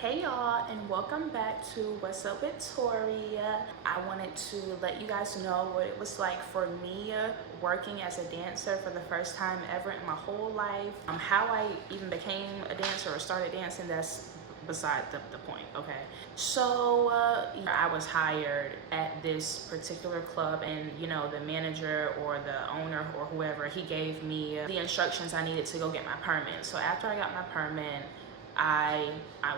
Hey y'all, and welcome back to What's Up with Torii. I wanted to let you guys know what it was like for me working as a dancer for the first time ever in my whole life. How I even became a dancer or started dancing, that's beside the point, okay? So I was hired at this particular club, and the manager or the owner or whoever, he gave me the instructions I needed to go get my permit. So after I got my permit, I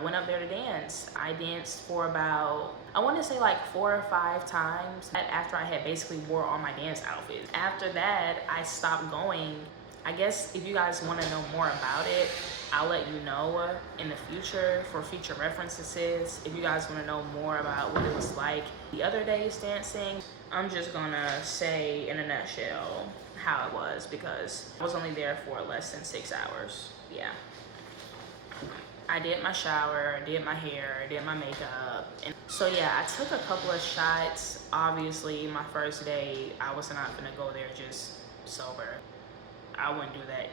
went up there to dance. I danced for about, I want to say like 4 or 5 times after I had basically wore all my dance outfits. After that, I stopped going. I guess if you guys want to know more about it, I'll let you know in the future for future references. If you guys want to know more about what it was like the other days dancing, I'm just gonna say in a nutshell how it was, because I was only there for less than 6 hours. Yeah. I did my shower, did my hair, did my makeup. And so yeah, I took a couple of shots. Obviously, my first day, I was not gonna go there just sober. I wouldn't do that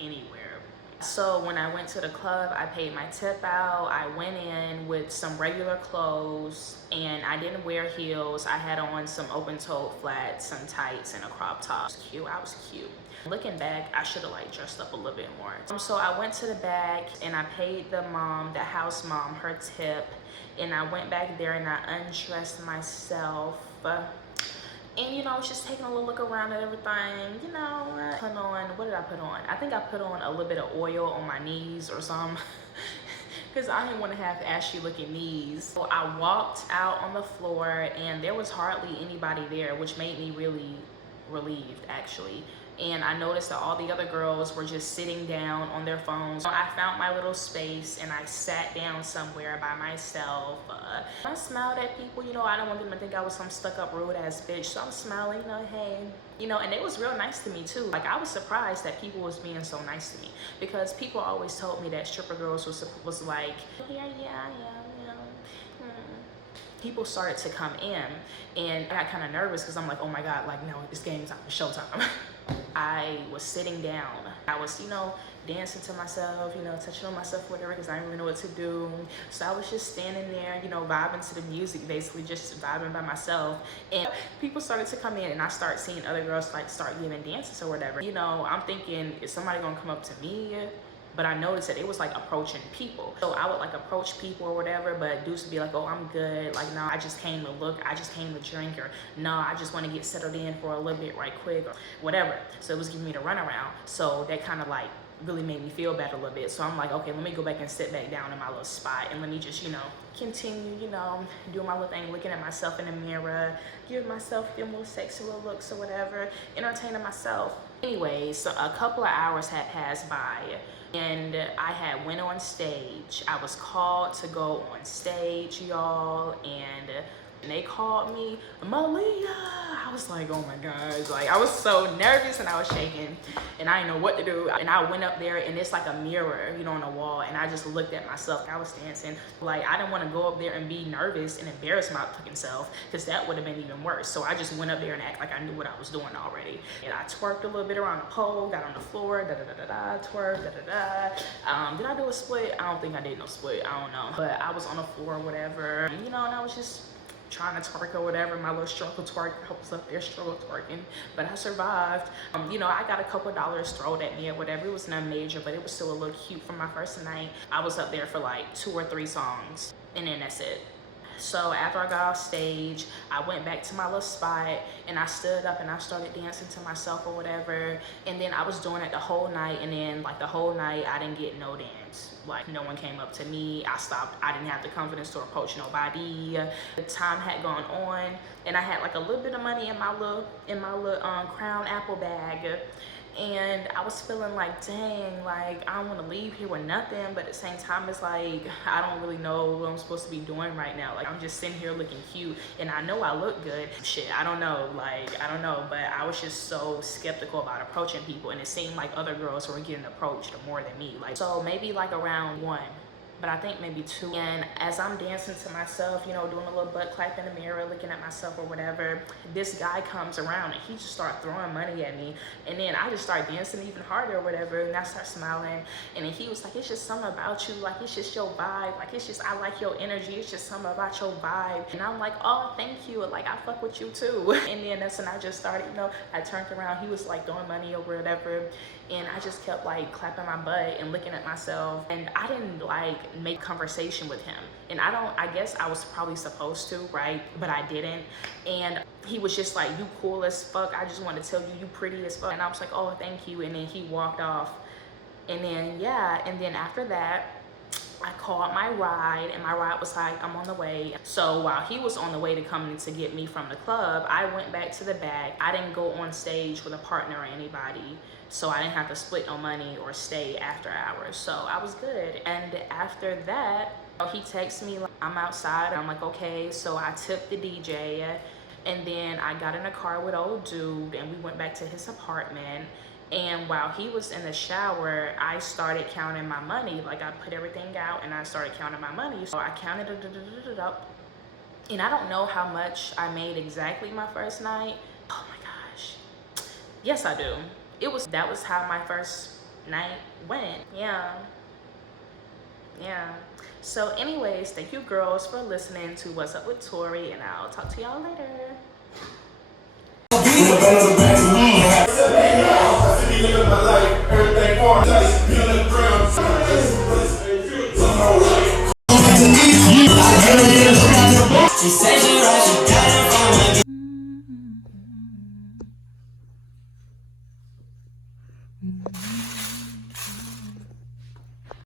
anywhere. So when I went to the club, I paid my tip out. I went in with some regular clothes, and I didn't wear heels. I had on some open-toed flats, some tights, and a crop top. I was cute. I was cute. Looking back, I should have dressed up a little bit more. So I went to the back and I paid the house mom, her tip, and I went back there and I undressed myself. And I was just taking a little look around at everything, put on, what did I put on? I think I put on a little bit of oil on my knees or something, because I didn't want to have ashy looking knees. So I walked out on the floor and there was hardly anybody there, which made me really relieved actually. And I noticed that all the other girls were just sitting down on their phones. So I found my little space and I sat down somewhere by myself. I smiled at people, I don't want them to think I was some stuck-up rude ass bitch. So I'm smiling, hey, and they was real nice to me too. I was surprised that people was being so nice to me, because people always told me that stripper girls was like, yeah. People started to come in and I got kind of nervous because I'm like, oh my God, no, it's game time, it's showtime. I was sitting down. I was, dancing to myself, touching on myself, whatever, because I didn't really know what to do. So I was just standing there, vibing to the music, basically just vibing by myself. And people started to come in and I started seeing other girls start giving dances or whatever. I'm thinking, is somebody gonna come up to me? But I noticed that it was approaching people. So I would approach people or whatever, but dudes would be like, oh, I'm good. No, I just came to look, I just came to drink, or no, I just want to get settled in for a little bit right quick, or whatever. So it was giving me the runaround. So that kind of really made me feel bad a little bit. So I'm like, okay, let me go back and sit back down in my little spot and let me just, continue, doing my little thing, looking at myself in the mirror, giving myself them little sexy little looks or whatever, entertaining myself. Anyways, so a couple of hours had passed by and I had went on stage. I was called to go on stage, y'all, and they called me Malia. I was like, oh my gosh, I was so nervous and I was shaking and I didn't know what to do. And I went up there and it's a mirror, on the wall, and I just looked at myself. I was dancing. I didn't want to go up there and be nervous and embarrass my fucking self, because that would have been even worse. So I just went up there and act like I knew what I was doing already. And I twerked a little bit around the pole, got on the floor, twerk, did I do a split? I don't think I did no split, I don't know. But I was on the floor or whatever, and I was just trying to twerk or whatever, my little struggle twerk. I was up there struggle twerking, but I survived. I got a couple dollars thrown at me or whatever. It was nothing major, but it was still a little cute for my first night. I was up there for 2 or 3 songs, and then that's it. So after I got off stage, I went back to my little spot and I stood up and I started dancing to myself or whatever. And then I was doing it the whole night, and then the whole night I didn't get no dance. No one came up to me. I stopped. I didn't have the confidence to approach nobody. The time had gone on and I had a little bit of money in my little Crown Apple bag. And I was feeling dang, I don't want to leave here with nothing, but at the same time, it's I don't really know what I'm supposed to be doing right now. I'm just sitting here looking cute, and I know I look good. Shit, I don't know, I don't know, but I was just so skeptical about approaching people, and it seemed like other girls were getting approached more than me. So maybe around 1, but I think maybe 2. And as I'm dancing to myself, you know, doing a little butt clap in the mirror, looking at myself or whatever, this guy comes around and he just starts throwing money at me. And then I just start dancing even harder or whatever, and I start smiling. And then he was like, it's just something about you, like it's just your vibe, like it's just, I like your energy, it's just something about your vibe. And I'm like, oh, thank you, like I fuck with you too. And then that's when I just started, you know, I turned around, he was like throwing money or whatever, and I just kept like clapping my butt and looking at myself. And I didn't like make conversation with him, and I guess I was probably supposed to, right? But I didn't. And he was just like, you cool as fuck, I just want to tell you, you pretty as fuck. And I was like, oh, thank you. And then he walked off. And then yeah, and then after that I called my ride, and my ride was like, I'm on the way. So while he was on the way to come to get me from the club, I went back to the back. I didn't go on stage with a partner or anybody, so I didn't have to split no money or stay after hours. So I was good. And after that, he texted me, like, I'm outside. I'm like, okay. So I tipped the DJ, and then I got in a car with old dude, and we went back to his apartment. And while he was in the shower, I started counting my money. Like I put everything out and I started counting my money. So I counted it up. And I don't know how much I made exactly my first night. Oh my gosh. Yes, I do. That was how my first night went. Yeah. So anyways, thank you girls for listening to What's Up with Torii, and I'll talk to y'all later. Everything